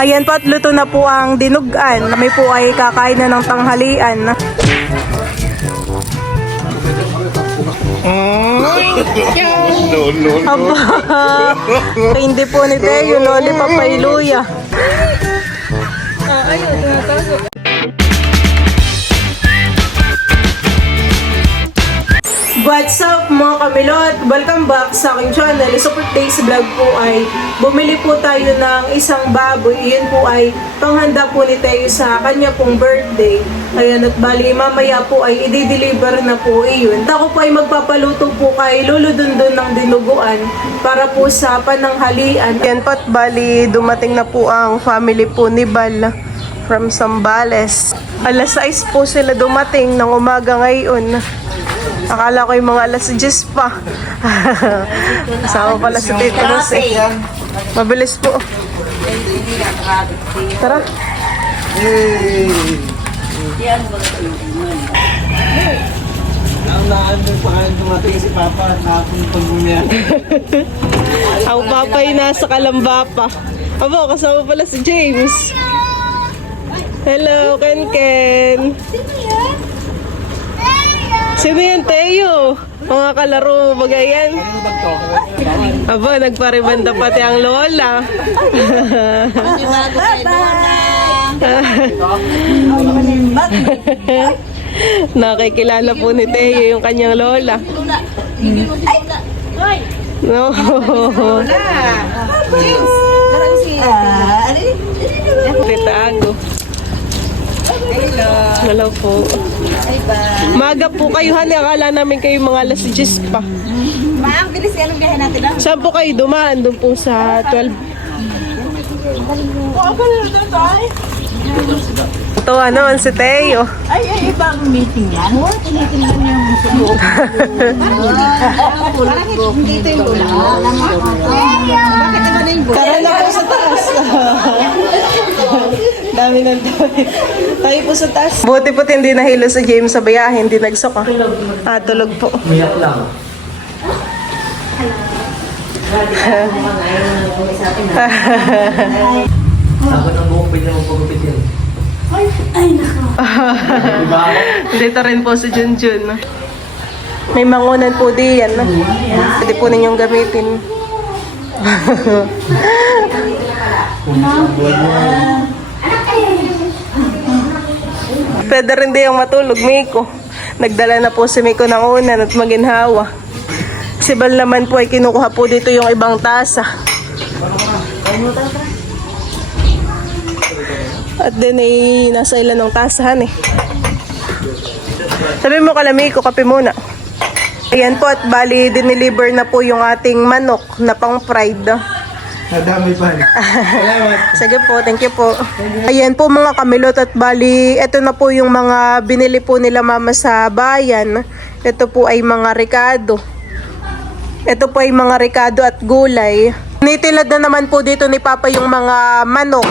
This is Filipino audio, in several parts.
Ayan po at luto na po ang dinugan. Kami po ay kakain na ng tanghalian. Aba, hindi po ni Teo, lollipop ay luya. What's up mga kamilot? Welcome back sa aking channel. Super Taste Vlog po ay bumili po tayo ng isang baboy. Iyon po ay panghanda po ni Teo sa kanya pong birthday. Ayan, at bali mamaya po ay i-deliver na po iyon. Ako po ay magpapaluto po kay Lolo Dundon ng dinuguan para po sa pananghalian. Ayan po at bali dumating na po ang family po ni Bal from Zambales. Alas 6 po sila dumating ng umaga ngayon. Akala ko yung mga alas 10 pa. Sama pala si Tito Jose. Mabilis po. Tara. Ang naandun pa kayo dumating si Papa nakapong pag-umiyan. Ang papa ay nasa Kalamba pa. Abo, kasama pala si James. Hello, Ken Ken. Sino yan, Teo? Mga kalaro, bagayan. Aba, nagparibanda pati ang lola. Nakikilala po ni Teo yung kanyang lola. No. Tita Ago. Hello po. Maga po kayo, honey. Akala namin kayo mga alas 10 pa. Maang bilis yan ang gahe natin lang. Saan po kayo dumaan? Doon po sa 12. Ito naman si Teo. Ay, ibang meeting yan. Oo, tinitingnan niyo yung subo. Parang hindi ito yung bula. Bakit naman na yung bula? Tara na po sa taas. Dami ng dami. Tayo po sa taas. Buti po hindi nahilo sa James sa bayahe. Hindi nagsuka. Tulog po. Umiyak lang. Ako ng buhok pwede mo pagupit yun. Dito rin po si Junjun. May mangunan po diyan. Pwede po ninyong gamitin. Pwede rin din yung matulog, Miko. Nagdala na po si Miko ng unan at maginhawa. Si Bal naman po ay kinukuha po dito yung ibang tasa. At din ay nasa ilan ng tasahan eh. Sabi mo kala Miko, kape muna. Ayan po at bali dineliver na po yung ating manok na pang fried. Nadami pa. Salamat. Sige po, thank you po. Ayan po mga kamilot at bali, ito na po yung mga binili po nila mama sa bayan. Ito po ay mga ricado. Ito po ay mga ricado at gulay. Nitilad na naman po dito ni Papa yung mga manok.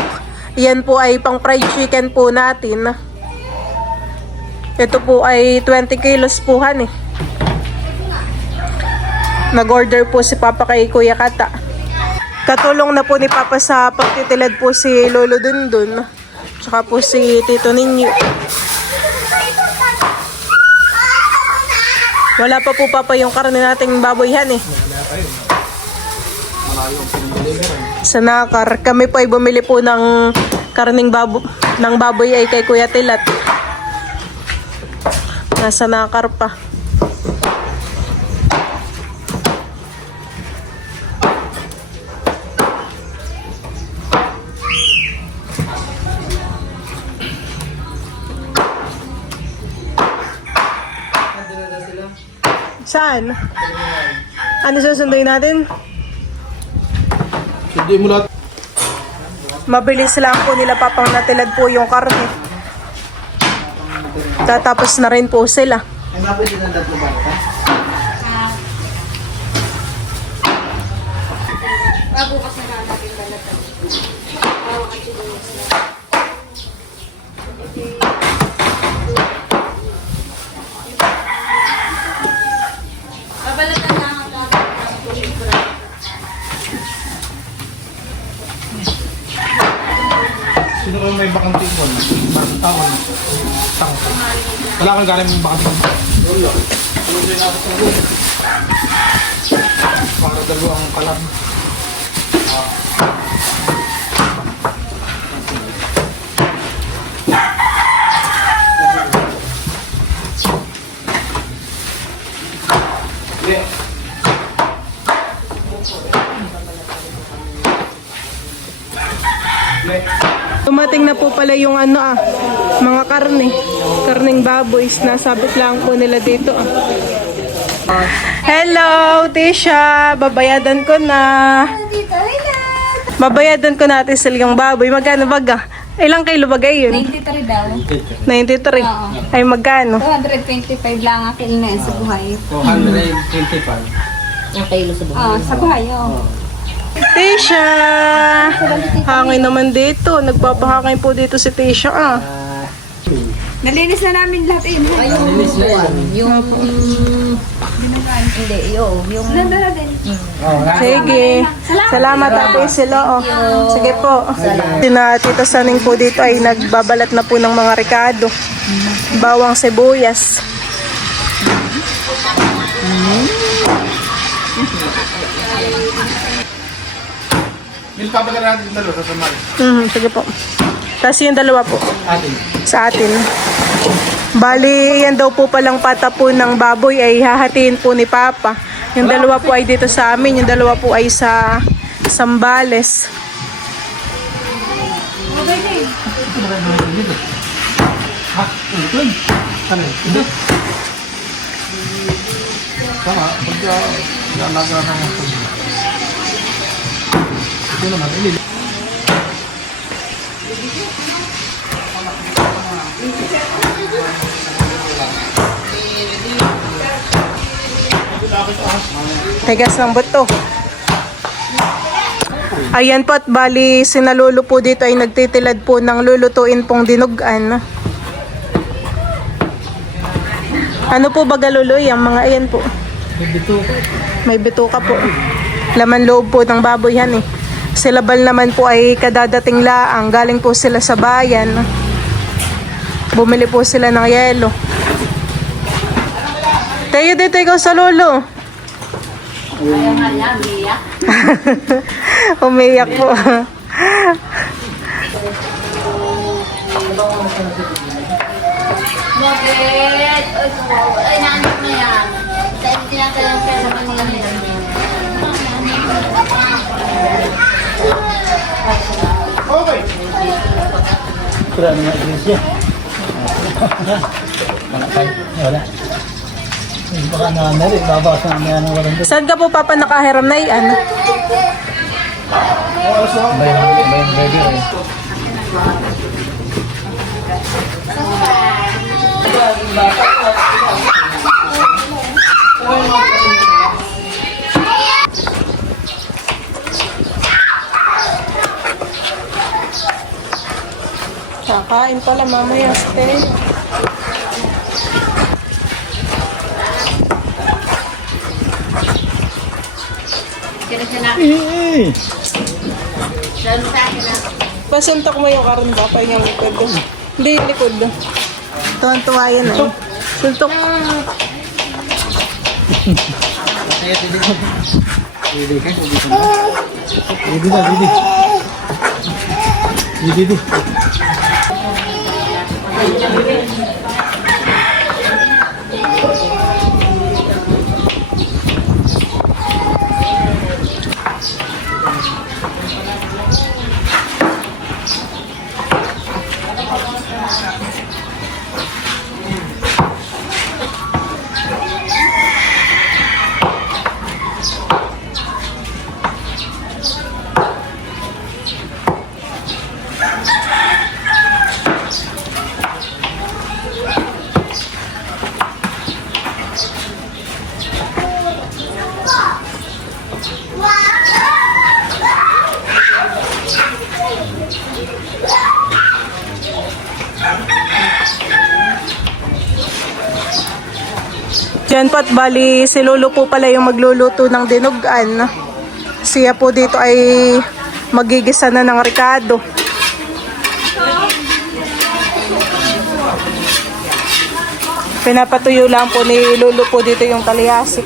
Yan po ay pang fried chicken po natin. Ito po ay 20 kilos po han eh. Nag-order po si Papa kay Kuya Kata. Katulong na po ni Papa sa pagtitilad po si Lolo Dundun. Tsaka po si Tito Ninyo. Wala pa po Papa yung karne nating baboyhan eh. Sa Nakar, kami po ay bumili po ng karning baboy ay kay Kuya Tilat. Nasa Nakar pa. Saan? Ano susunduin natin? Hindi mo lahat. Mabilis lang po nila Papang natilad po yung karne. Tatapos na rin po sila. Ay, nga pwede ng tatlo bata. Bago kasi na natin balatan. Babalatan lang ang dapat. Sino ko may bakang tipon? Taon. Tangko. Wala kang galing yung bakang tipon. Wala. Para dalawang kalam. Yeah. Dumating na po pala yung mga karning baboy. Nasabit lang po nila dito Hello, Tisha! Babayadan ko na. Babayadan ko natin yung baboy. Magkano baga? Ilang kilo bagay yun? 93 daw. 93? Oo. Ay magkano? 225 lang ang kilo na yun sa buhay. 225. Ang kilo sa buhay? Sa buhay, oo. Tisha! Hangin naman dito. Nagpapahangin po dito si Tisha Nalinis na namin lahat eh. Nalinis na yan. Yung... Hindi, yung... Nandara din. Sige. Salamat Ate Silo. Sige po. Sina Tita Saning po dito ay nagbabalat na po ng mga rekado. Bawang sibuyas. Nilpapagal natin yung dalawa sa samal. Sige po. Tapos yung dalawa po. Atin. Sa atin. Bali, yan daw po palang pata po ng baboy ay hahatiin po ni Papa. Yung dalawa po ay dito sa amin. Yung dalawa po ay sa Sambales. Ha? Ito? Ano? Ito? Tama. Pagka lalaga na yung pag... Ito naman. Ini. Tigas ng buto. Ayan po at bali sinalolo po dito ay nagtitilad po ng lulutuin pong dinugan. Ano po ba galuluy? Ang mga ayan po. May bituka po. Laman loob po ng baboy yan eh. Sila bal naman po ay kadadating laang. Galing po sila sa bayan. Bumili po sila ng yelo. Tayo dito ikaw sa lolo. Umiyak po. Bakit? Ay, naanap na yan. Tinatalang siya sa kanila nila. Okay. Wala naman iglesia. Wala tayo. Wala. Baka namin rin. Babas namin yan ang walang doon. Saan ka po papa nakahiram na yan? Bayan ready rin. Kakain pala mamaya stay. Pasuntok mo yung karon ba? Pa yung likod. Hindi yung likod. Tuwan-tuwa yan eh. Suntok. Didi. Diyan po at bali si Lolo po pala yung magluluto ng dinugan. Siya po dito ay magigisa na ng rekado. Pinapatuyo lang po ni Lolo po dito yung talyasi.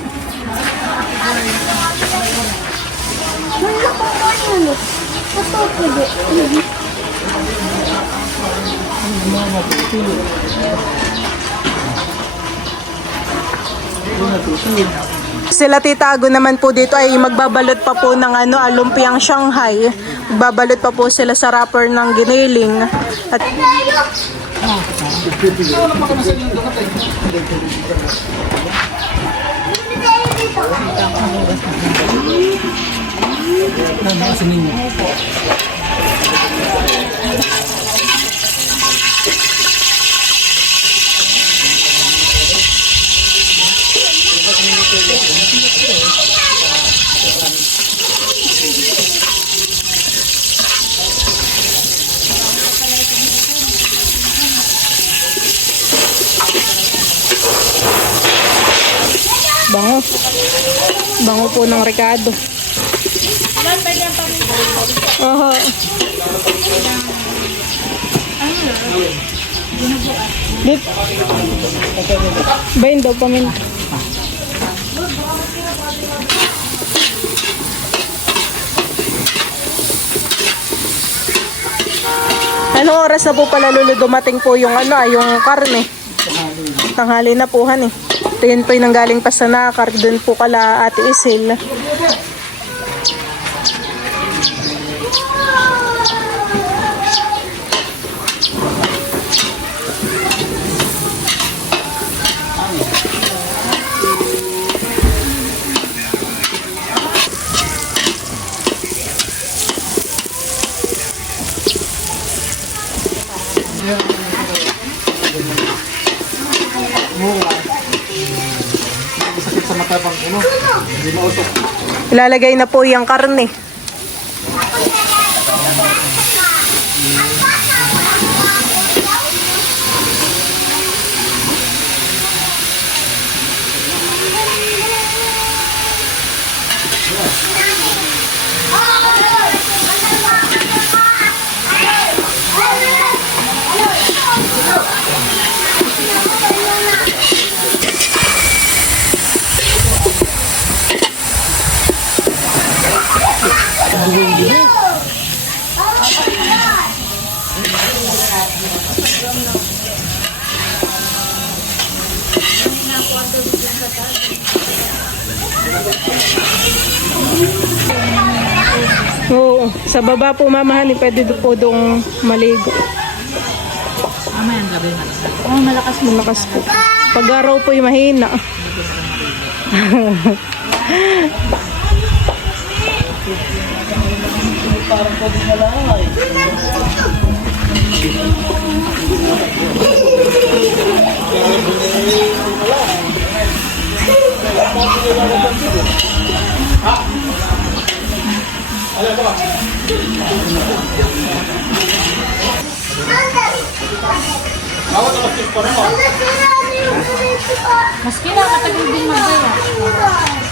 Sila Tita Ago naman po dito ay magbabalot pa po ng lumpiang Shanghai. Magbabalot pa po sila sa wrapper ng giniling. At bango. Bango po ng Ricardo. Oho. Dit. Bain daw pamin. Anong oras na po pala Lolo dumating po yung yung karne? Tanghali na po han eh. Ito yun po yung nanggaling pa sa nakar. Doon po kala Ate Isil. Sakit sa mata pang hindi mausok. Ilalagay na po yung karne. Oo, sa baba po mamahan, pwede po doong maligo. Mamayang gabi malakas. Oh, malakas mo. Malakas po. Pag araw po yung mahina. Maski na matagal din magbayad.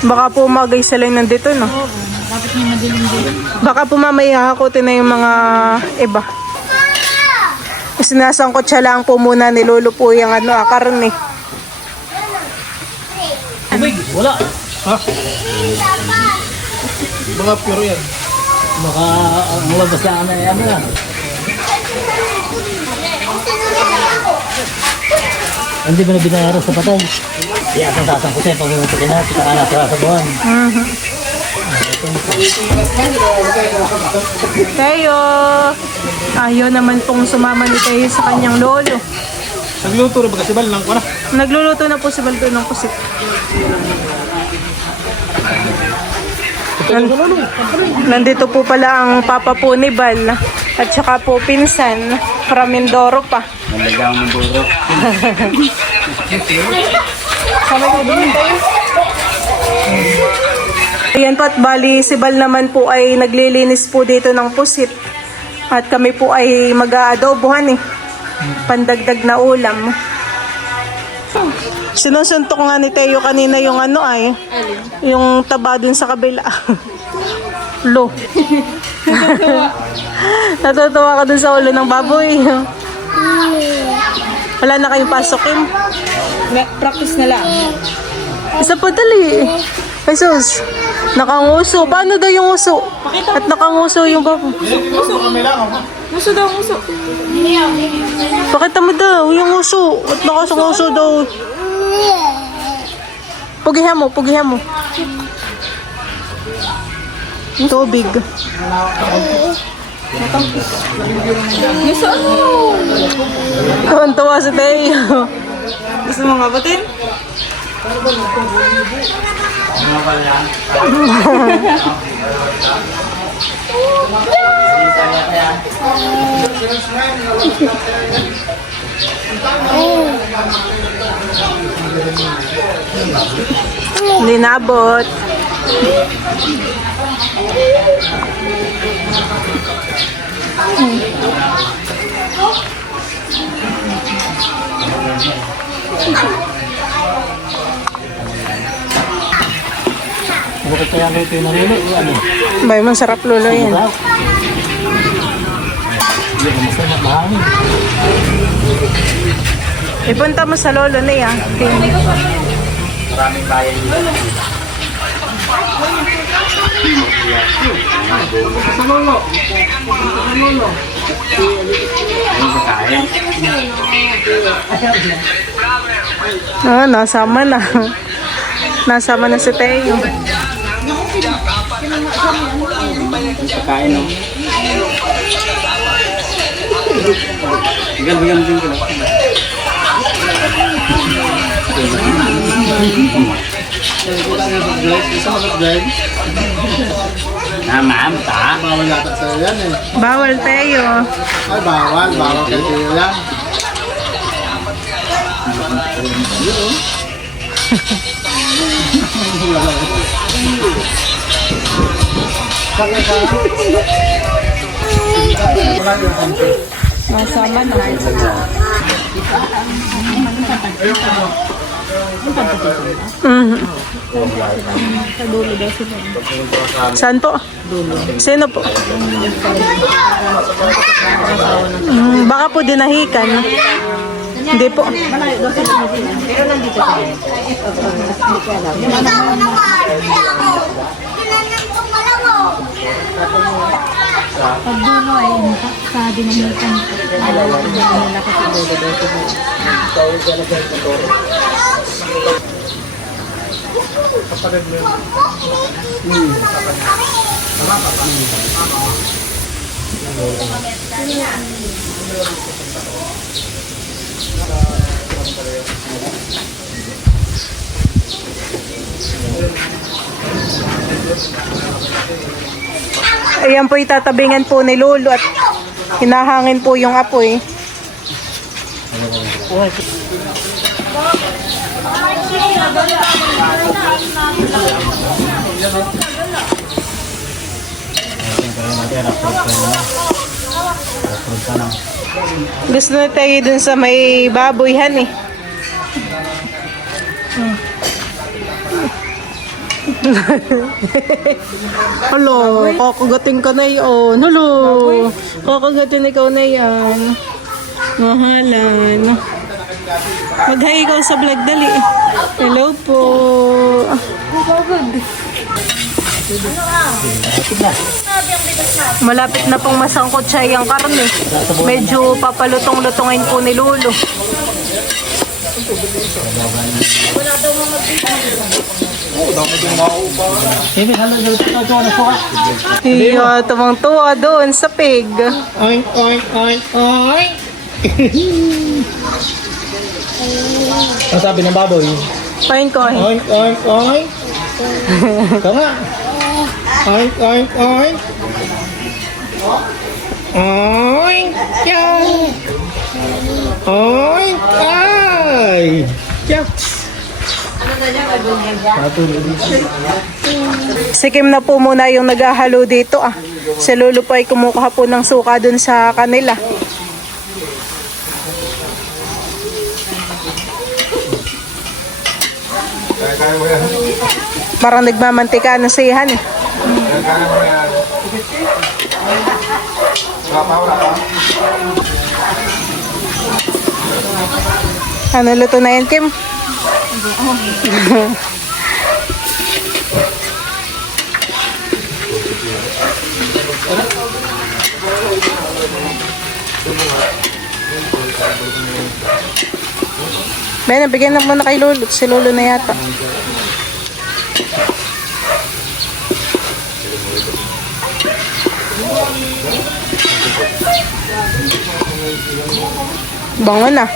Baka po umagay sila yung nandito, no? Oo, bakit may madilim din? Baka po mamaya hakutin na yung mga iba. Sinasangkot siya lang po muna ni Lolo po yung karne. Tubig, wala. Ha? Mga puro yan. Baka lumabas na na. Hindi mo na binayaran sa patay. Kaya ang sasangkutin pag umutukin na, kita ka na sa buwan. Tayo! Ayaw naman pong sumama ni Tayo sa kanyang lolo. Nagluto rin ba kasi bal lang ko na? Nagluluto na po si Baldo ng pusit. Nandito po pala ang papa po ni Bal. At saka po pinsan, from Mindoro pa. Nalagang ng burok. Sama ko doon tayo. Ayan po at bali si Bal naman po ay naglilinis po dito ng pusit. At kami po ay mag-aadobohan eh. Pandagdag na ulam. Sinusuntok nga ni Teo kanina yung yung taba dun sa kabila. Lo. Natutuwa ka dun sa ulo ng baboy. Wala na kayong pasokin. Practice na lang. Isa pa dali. Jesus, nakanguso. Paano daw yung uso? At nakanguso yung babo. Muso daw, muso. Pakita mo daw yung uso. At nakasanguso daw. Pugihan mo, pugihan mo. Tubig. Muso ano? Tuwan-tuwa si Teo. Gusto mo nga batin? Hindi naabot. Bakit kaya nito yung nanulo? Ano? Bay, masarap lulo yan. Hindi ko masarap mahangin. Ipunta mo sa lolo na yan. Maraming bayan dito. Ah, nasama na. Nasama na si Teo. Kain no? Bigan din ko lang. Ma'am, ta? Bawal yata sa'yo yan eh. Bawal Teo. Ay, bawal. Bawal kay Teo yan. Nasama na. Saan po? Sino po? Baka po dinahikan. Hindi po. Ayan po itatabingan po ni Lolo at hinahangin po yung apoy. Gusto na tayo dun sa may baboyhan eh. Hello, kakagating ka na yun. Hello, kakagating ikaw na yan. Mahalan. Mag-hi ikaw sa vlog dali. Hello po. Malapit na pong masangkot siya yung karne. Medyo papalutong-lutongin po ni Lolo. Iya, tumang-tuwa doon sa pig. Oink, oink, oink, oink. Ang sabi ng baboy? Oink, oink. Oink, oink, oink. Ito nga. Oink, oink, oink. Oink, oink. Oink, ay. Yucks. Sikim na po muna yung naghahalo dito ah. Si Lolo po ay kumukuha po ng suka dun sa kanila. Parang nagmamantika na sihan eh. Ano luto na yan, Kim? Ben, bigyan na muna kay Lolo. Si Lolo na yata. Bango na.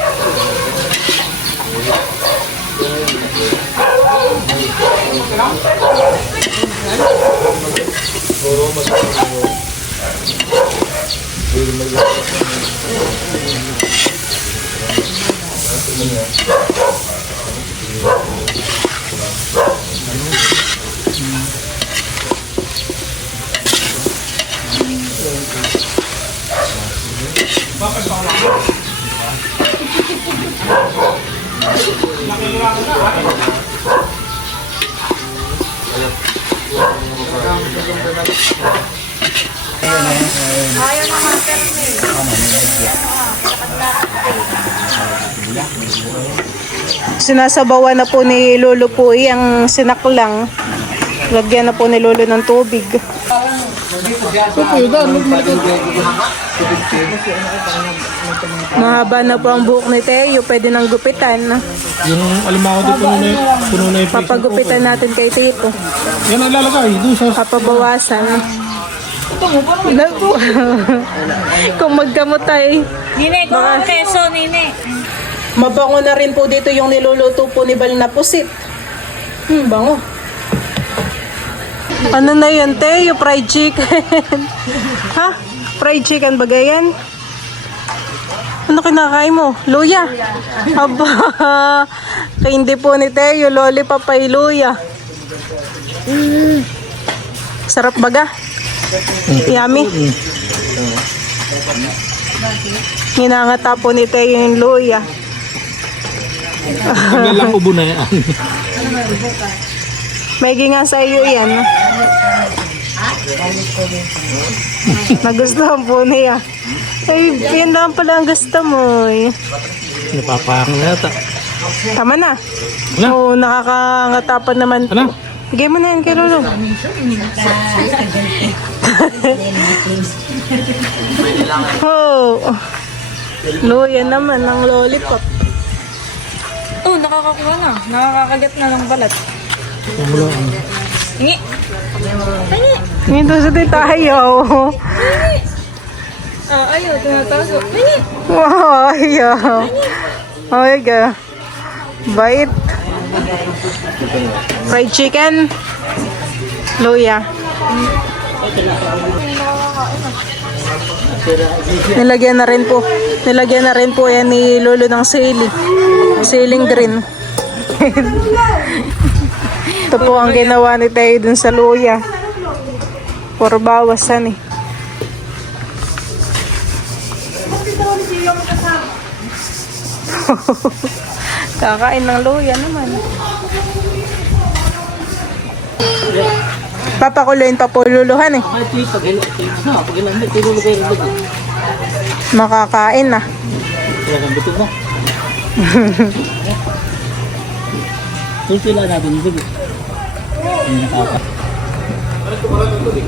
Sinasabawan na po ni Lolo po ang sinaklang. Lagyan na po ni Lolo ng tubig. Mahaba na po ang buhok ni Teo. Pwede nang gupitan. Yung alimango dito puno na yung face. Papagupitan natin kay Tito. Yan ang lalagay. Doon sa... Papabawasan. Naku. Kung magkamot tayo. Nine, kung ang peso, Nine. Mabango na rin po dito yung niluluto po ni Bal na pusit. Bango. Ano na yan, te? Yung fried chicken. Ha? Fried chicken ba yan? Ano kinakain mo? Luya? Aba. Kaya hindi po ni Teo. Lollipop ay luya. Sarap baga? Yummy? Hinangata po ni Teo yung luya. Tagal lang ubo na yan. May nga sa iyo yan. Nagustuhan po niya. Ay, yan lang pala ang gusto mo. Napapakang yata. Tama na. Ano? Oo, nakakangatapan naman. Ano? Bigay mo na yan kay Lolo. Oh. Luya naman ng lollipop. Oh, nakakakuha na. Nakakagat na ng balat. Hingi. Hingi. Hindi sa tayo. Ayaw, tinatago. Hingi. Wow, ayaw. Oh my God. Bait. Fried chicken. Luya. Nilagyan na rin po. Nilagyan na rin po yan ni Lolo ng sili. Siling green. Ito po ang ginawa ni Teo dun sa luya. Puro bawasan eh. Kakain ng luya naman. Papakuloyin pa po luluhan eh. Makakain na. Sila natin yung dugo. Hindi nakaka.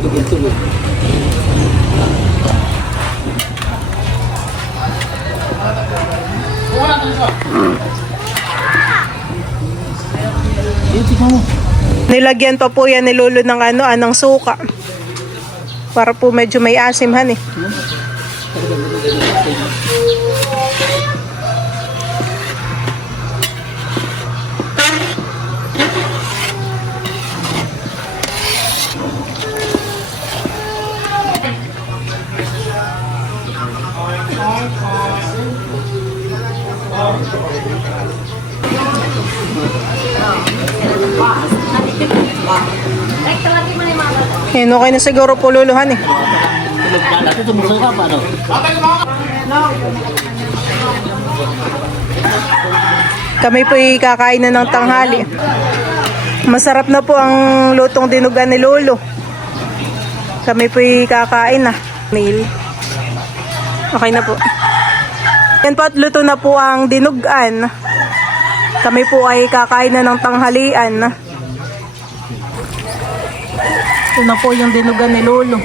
Tugil-tugil. Nilagyan pa po yan ni Lolo ng anong suka. Para po medyo may asimhan eh. Yan, okay na siguro po luluhan eh. Ito musa ka pa, ano? Kami po kakain na ng tanghali. Masarap na po ang lutong dinugan ni Lolo. Kami po kakain na. Mail. Okay na po. Yan po at luto na po ang dinugan. Kami po ay kakain na ng tanghalian. Ito na po yung dinugan ni Lolo.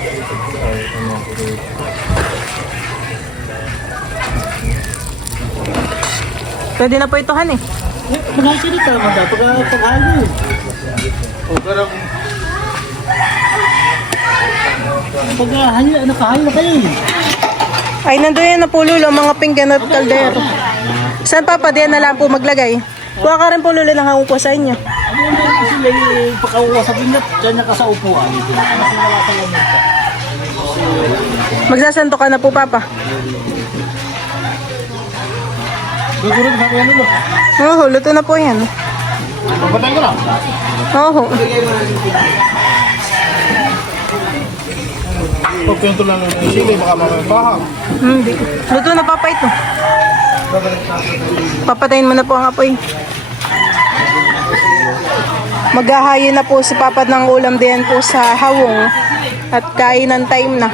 Pwede na po itohan eh. Magkakita ka naman daw. Pag-ahalo. O, pero Pag-ahalo, nakahalo na kayo. Ay, nandun yan na po Lolo, mga pinggan at kaldero. Saan Papa? Diyan na lang po maglagay. Kuha ka rin po Lolo ng hango po sa inyo. Ano yung meron sila yung pagkakuha sa pinyat, dyan na ka sa upuan. Kasi wala sa lamig. Magsasanto ka na po Papa. Gagawin sa kanya nilo. Oo, luto na po yan. Pagpatay ko na. Oo. Pagpento lang ng sili, baka mamaya bahang. Hindi. Luto na Papa ito. Papatayin mo na po ang apoy. Maghahayo na po si Papa ng ulam din po sa hawong. At kainan time na.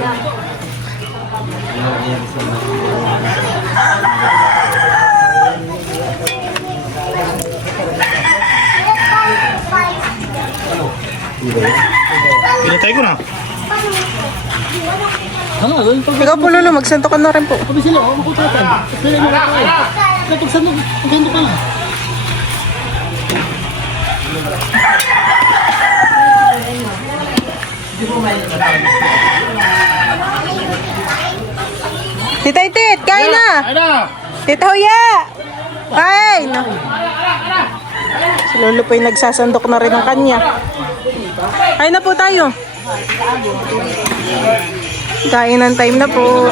Pinatay ko na. Ano, yung pag... Ikaw po Lolo, magsanto ka na rin po. Kami sila, ako ko tatay. Sila yung mga tatay. Kapag sando ka lang. Tita Itit, kain na! Ay na! Tita Huya! Kain! Si Lolo po yung nagsasandok na rin ng kanya. Kain na po tayo. Kainan time na po.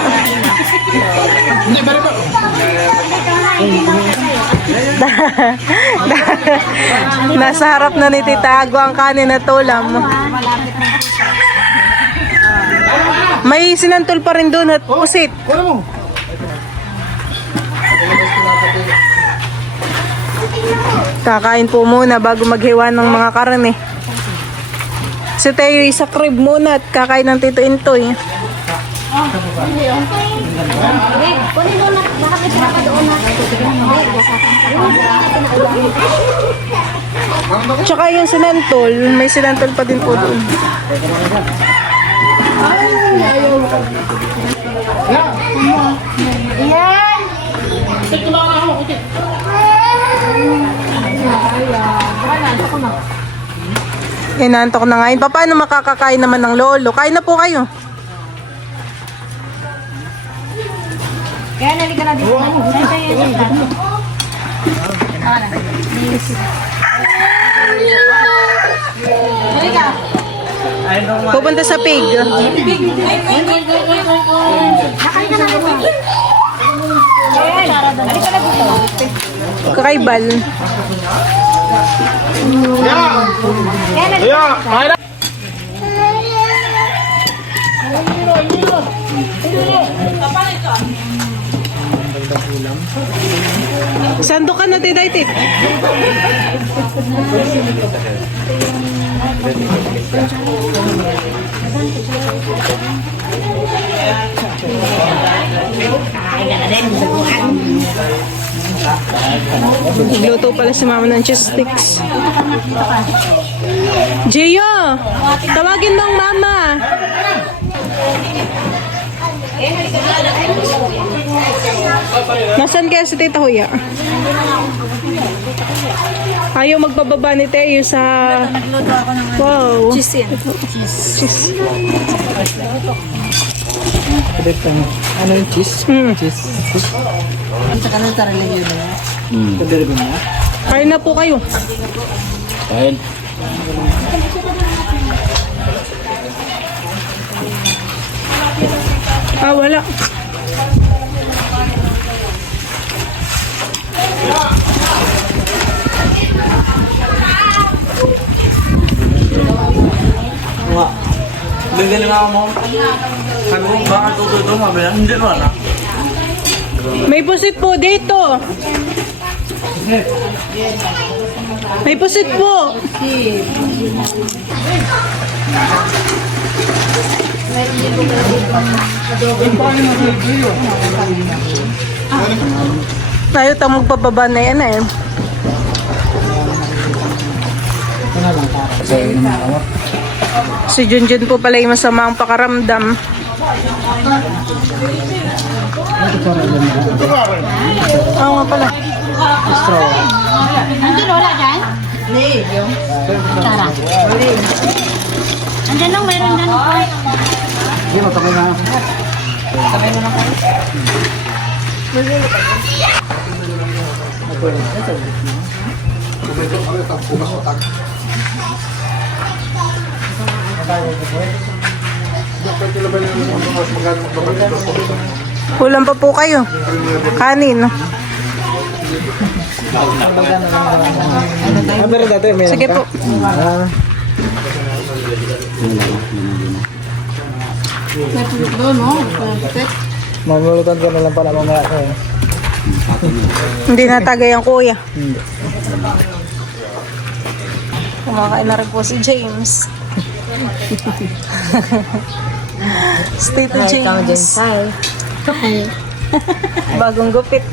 Nasa harap na ni Tita Ago ang kanin at ulam. May sinantol pa rin doon at pusit. Kuha mo. Kakain po muna bago maghiwa ng mga karne. Si Teo sa crib muna at kakain ng Tito Intoy. Kunin mo na, baka may sarap doon na. Tsaka yung sinantol, may sinantol pa din po doon. Yan! Inantok na ngayon. Paano makakakain naman ng lolo? Kain na po kayo. Kaya nalika na dito. Pupunta sa pig. Kakaibal. Yeah, kain na. Sando ka na, Tita Itit. Nagluto pala si Mama ng cheese sticks. Gio! Tawagin mo ang Mama! Nasaan kaya si Tita Huya? Ayaw magbababa ni Teo sa... Wow! Cheese yan. Cheese. Ano yung cheese? Cheese. Ang saka na sarili yun na. Kagari ba na? Kain na po kayo. Kain. Ah, wala. Nga. Bigyan nga mo. Sabi mo, baka tututo sabi na. Hindi naman na. May pusit po dito. May pusit po. Tayo tayong magpababa na yan eh. Si Junjun po pala yung masama ang pakaramdam. Oo nga pala. Andun, wala dyan? Tara. Andyan lang, mayroon dyan. Hindi mo, tapos na. Kulang pa po kayo. Kanin. Pero dati may Sige po. mamulutan ka na lang pala mamaya ko eh. Hindi natagay ang kuya. Kumakain na rin po si James. Si Tito James. Hi. Bagong gupit.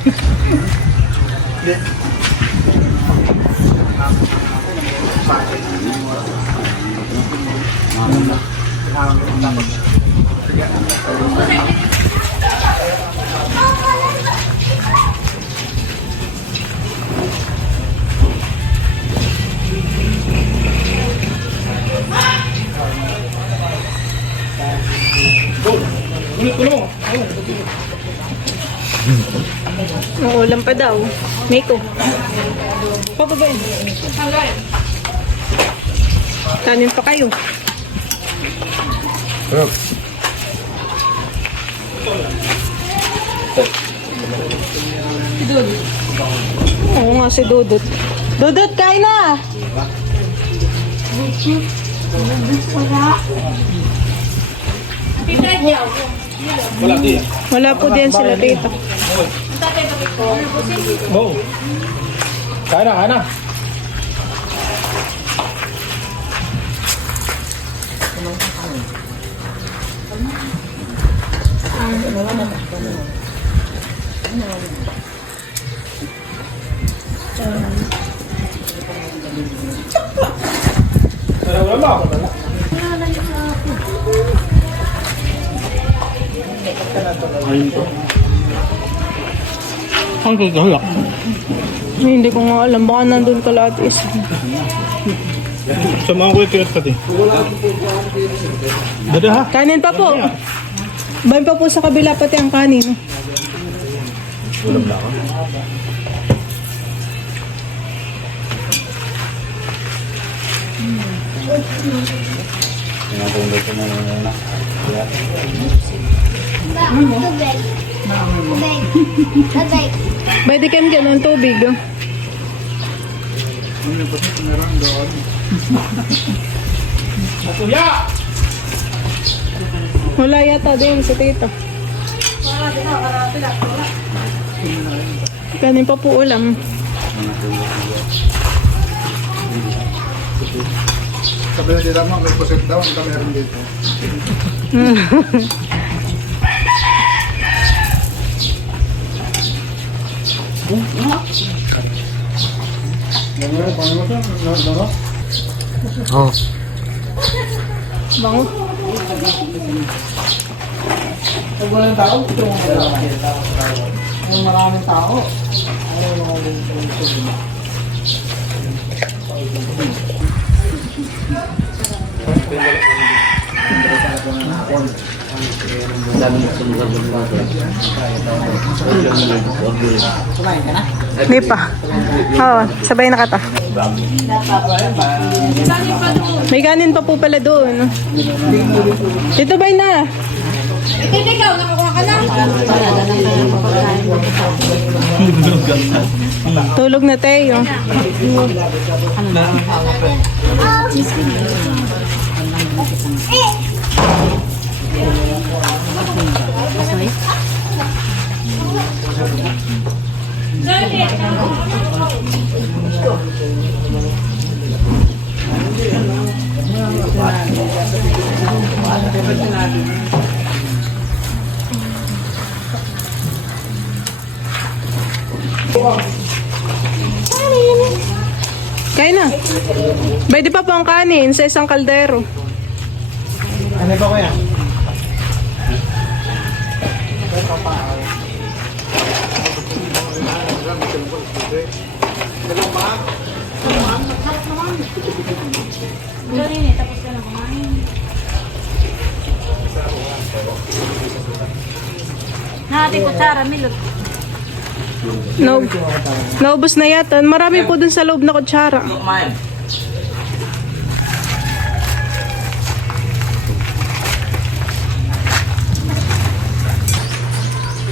Ulam pa daw. Miko. Papabayin. Kanin pa kayo. Oo nga si Dudut. Dudut, kain na! Wala po din sila tita. Oh. Kaya na, kaya na. Wala ba? Ang gagawin. Hindi ko nga alam. Baka nandun ka lahat is. Sa mga kuya tigat pati. Dada ha? Kanin pa po. Bayin pa po sa kabila pati ang kanin. Pwede kayo ng tubig. Kuya! Wala yata din sa tita. Kanin pa po ulam. Sabi na nila mo, may pusit daw, ang meron dito. Oh. Bango. Pag walang tao, gusto mo ba? Kung maraming tao, ayaw mo kumain ka na? Hindi pa. Oo, sabay na kata. May kanin pa po pala doon. Dito ba na? Tulog na tayo. Kain na. Pwede pa pang kanin sa isang kaldero. Ano ba kuya? Nati kutsara, milot. Naubos na yata. Marami po dun sa loob na kutsara.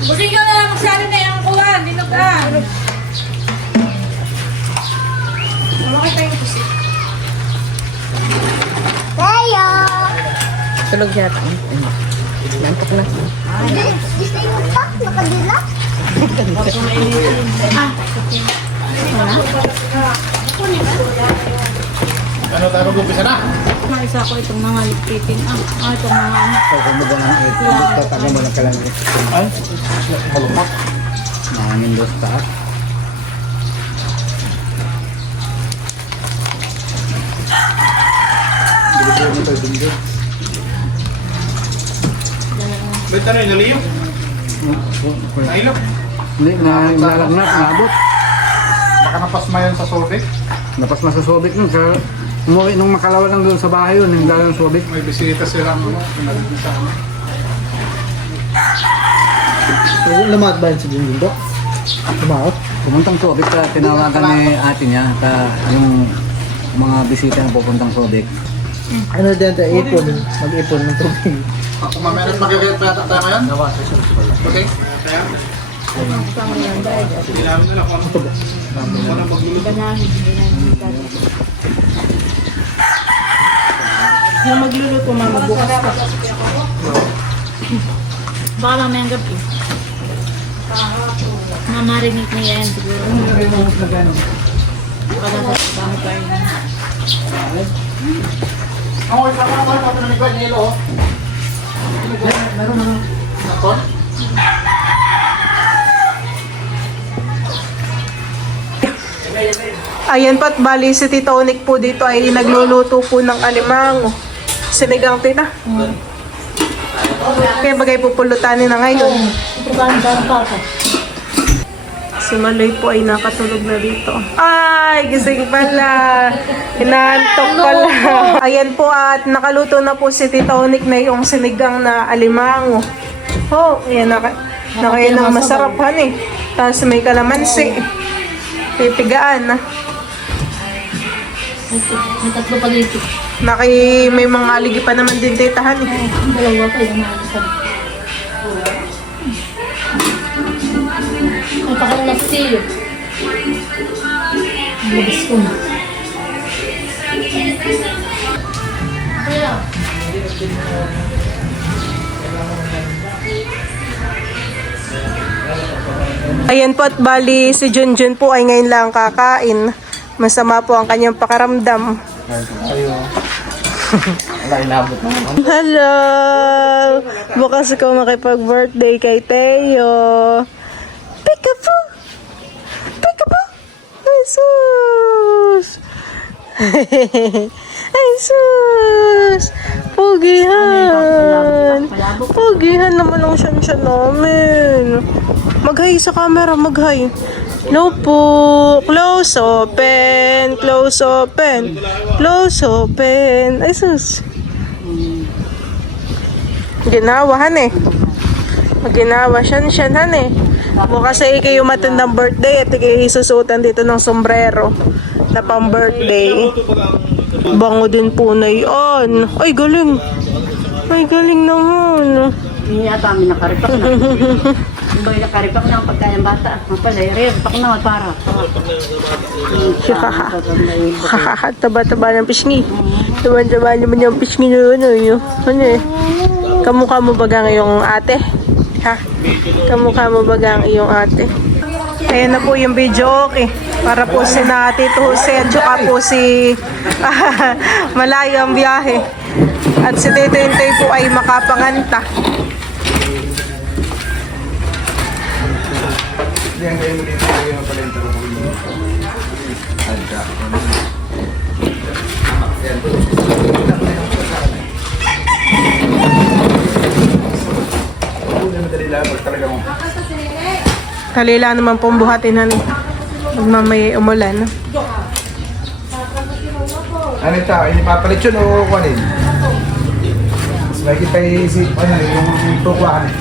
Busin ko na lang magsari na yung kuwan. Dito ka. Tulog yata. Nantok na. Gusto yung pa? Nakadila? Ano tayo mag-umpisa na? Naisa ko itong mga lipitin. Itong mga... Pag mo ba ng ito, taga mo lang kalang Ay, malumpak. nangangin doon sa taas. Bilibili mo tayo din. Ba't ano yun, naliyo? Nailap. Hindi, nalagnat, naabot. Baka napasma yan sa sobek. Napas na sa Sobik nun. Umuwi nung makalawa lang doon sa bahay yun, yung dalang Sobik. May bisita sila ano, pinaligin sa amin. Lumaot ba yun sa Junjundo? Lumaot? Pumuntang Sobik, tinawagan ni ate niya, yung mga bisita na pupuntang Sobik. Ano din tayo ipon? Mag-ipon ng tubig. Ako mamaya magigit pa yata tayo ngayon? Okay. Hindi namin na lang kung ano magluluto. Yung magluluto, mama, bukas pa. Baka mamaya ang gabi. Mamarinig na yan siguro. Baka sa trabaho pa rin. Ako, isa ka naman, patunay ko yung hilo. Meron na. Nakon? Ayan pat, bali si Tito Onik po dito ay nagluluto po ng alimango. Sinigang tina. Kaya bagay pupulutanin na ngayon. Si Maloy po ay nakatulog na dito. Ay, gising pala. Inaantok pala. Ayan po at nakaluto na po si Tito Onik na yung sinigang na alimango. Oh, ayan na kaya ng masarap han eh. Tapos may kalamansi. Pipigaan na. May tatlo pa dito. May mga aligi pa naman din titahan eh. Dalawa pa yung nalisan. May pakalang siyo. Labas ko na. Kaya. Ayan po at bali si Junjun po ay ngayon lang kakain. Masama po ang kanyang pakaramdam. Wala, inabot na. Hello! Bukas ako makipag-birthday kay Teo. Peekaboo! Peekaboo! Ay, sus! Ay, sus! Pugihan! Pugihan naman ang siya namin. Mag-hi sa camera, mag-hi. No po. Close open. Close open. Close open. Ay, sus. Ginawahan eh. Ginawa siya eh. Bukas ay kayo matandang birthday at kayo susuotan dito ng sombrero na pang birthday. Bango din po na yun. Ay, galing. Ay, galing naman. Hindi yata kami nakaripak na. Yung ba'y nakaripak na ang pagkayang bata. Ang pala, ripak na para. Taba-taba ng pisngi. Taba-taba naman yung pisngi na yun. Ano eh? Kamukha mo baga ngayong ate? Ha? Kamukha mo baga ang iyong ate? Ayan na po yung video, okay. Para po si Tito Jose at saka po si malayo ang biyahe. At si Tito Intoy po ay makapanganta. Yan kayo mo dito. Kayo yung talento ko. Adja. Yan. Madali lang pag talagang Kalila naman pong buhatin na pag mamaya umulan. ano ito? Inipapalit yun o kuhanin? Mas may kita yung tukuhan eh.